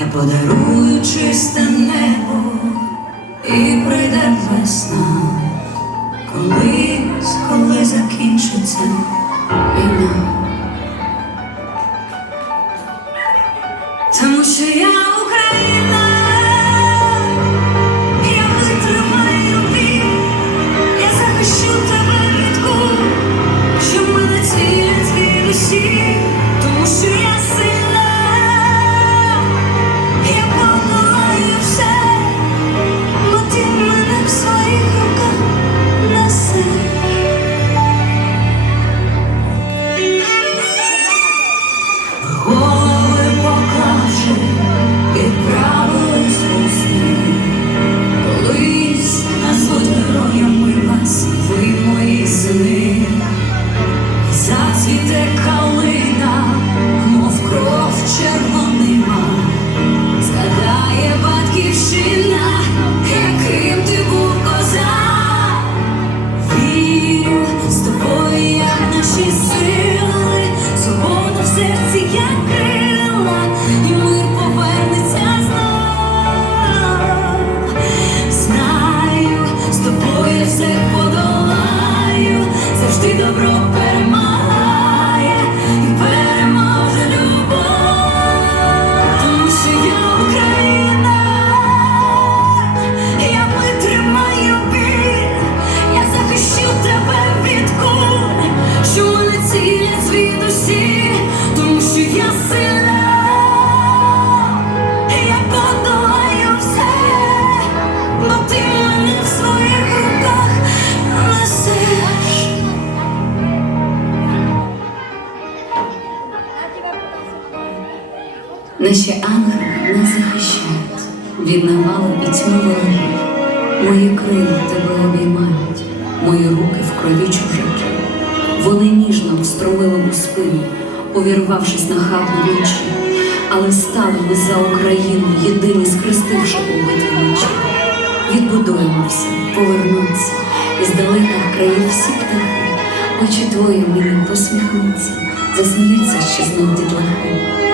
я подарую чисте небо і прийде весна, колись, коли закінчиться Наші ангели нас захищають від навали і тьми ворогів. Мої крила тебе обіймають, мої руки в крові чужаків. Вони ніжно встромили у спину, увірвавшись на хату вночі, але стали ми за Україну, єдині схрестивши у битві мечі. Відбудуємо все, повернуться, із далеких країв всі птахи, очі твої мені посміхнуться, засміються ще знов дітлахи.